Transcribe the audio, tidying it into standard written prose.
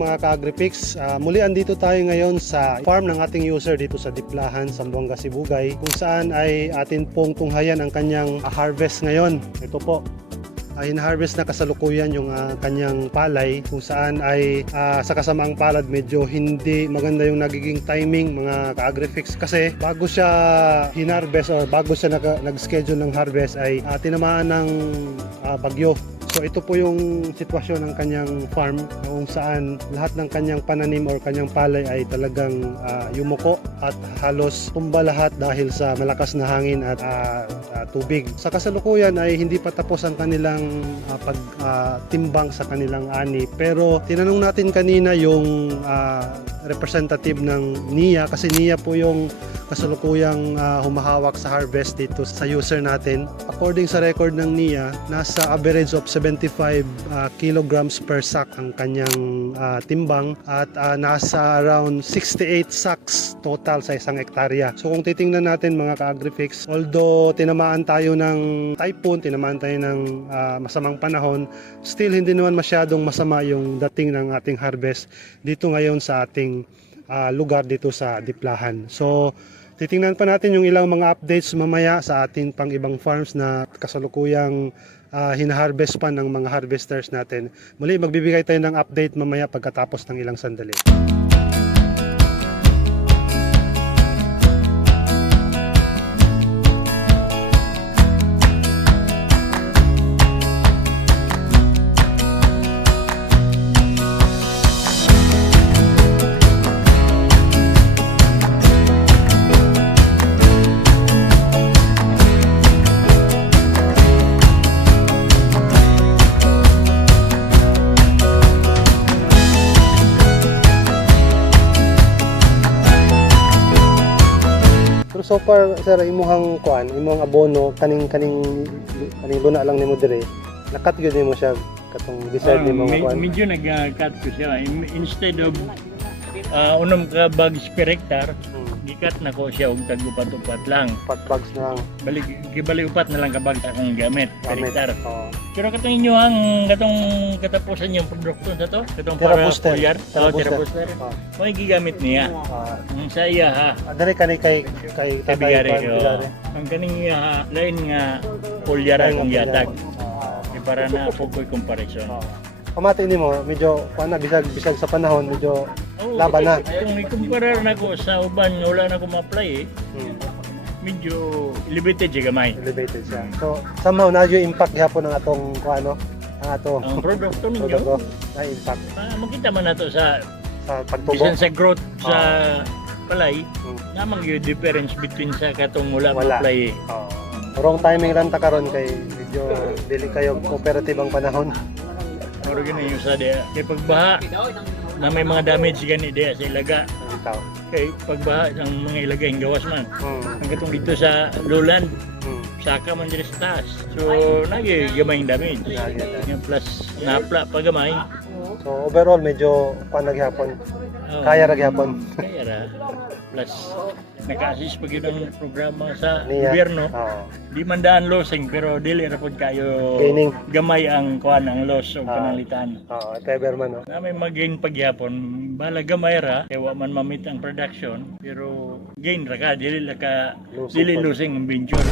mga ka-Agrifix. Muli andito tayo ngayon sa farm ng ating user dito sa Diplahan, Zamboanga, Sibugay, kung saan ay atin pong tunghayan ang kanyang harvest ngayon. Ito po, hina-harvest na kasalukuyan yung kanyang palay, kung saan ay sa kasamaang palad medyo hindi maganda yung nagiging timing mga ka-Agrifix, kasi bago siya hinarvest o bago siya nag-schedule ng harvest ay tinamaan ng bagyo. So ito po yung sitwasyon ng kanyang farm, kung saan lahat ng kanyang pananim or kanyang palay ay talagang yumuko at halos tumba lahat dahil sa malakas na hangin at tubig. Sa kasalukuyan ay hindi pa tapos ang kanilang pagtimbang sa kanilang ani, pero tinanong natin kanina yung representative ng NIA, kasi NIA po yung kasalukuyang humahawak sa harvest dito sa user natin. According sa record ng NIA, nasa average of 75 kilograms per sack ang kanyang timbang, at nasa around 68 sacks total sa isang hektarya. So kung titingnan natin mga ka-Agrifix, although tinamaan tayo ng typhoon, tinamaan tayo ng masamang panahon, still hindi naman masyadong masama yung dating ng ating harvest dito ngayon sa ating lugar dito sa Diplahan. So titingnan pa natin yung ilang mga updates mamaya sa ating pang ibang farms na kasalukuyang hinaharvest pa ng mga harvesters natin. Muli magbibigay tayo ng update mamaya pagkatapos ng ilang sandali. So far, sir, imuhang imuhang abono kaning luna lang nimo dire. Nakat gyud nimo siya katong decide nimo kuan. Medyo nag-cut ko siya. Instead of unom ka bags per hectare, gikat na ko siya og tag-upat-upat lang. Bags na lang. Gibali upat na lang ka bags akong gamit per hectare. Pero katong inyo katong katapusan yung produkto sa to, katong para foliar, Terra Booster. May gigamit niya. Sa iya ha. Dali kay Bigari. Ang kaning iya lain nga foliar akong yatag. Para na po ko'y comparison. Pamati nimo medyo kuan na bisag sa panahon medyo laban na. Kung ikumpara na ko sa uban nga wala na ko ma-apply medyo elevated siya gamay. Elevated siya. So somehow na yung impact gihapon ng atong kuano, ang atong ang produkto ninyo na impact. Makita man nato sa pagtubo. bisan sa growth sa palay, namang yung difference between sa katong wala ma-apply. Wrong timing lang ta karon kay medyo dili kayo cooperative ang panahon. Pero gani yung sa dia, kay pagbaha na may mga damage gani dia sa ilaga. Kay pagbaha ang mga ilaga yung gawas man. Ang katong dito sa lowland, saka man diri sa taas. So nagi gamay yung damage. Yung plus napla pa gamay. So overall medyo naghapon. Kaya ra gyapon. Kaya ra. Plus naka-assist pag yun ang programa sa gobyerno. Di man daan losing pero dili ra pod kayo gaining. Gamay ang kuan ang loss o panalitan. Ever man. Na may mag-gain pagyapon, bala gamay ra kay wa man ma-meet ang production pero gain ra ka dili losing ang venture.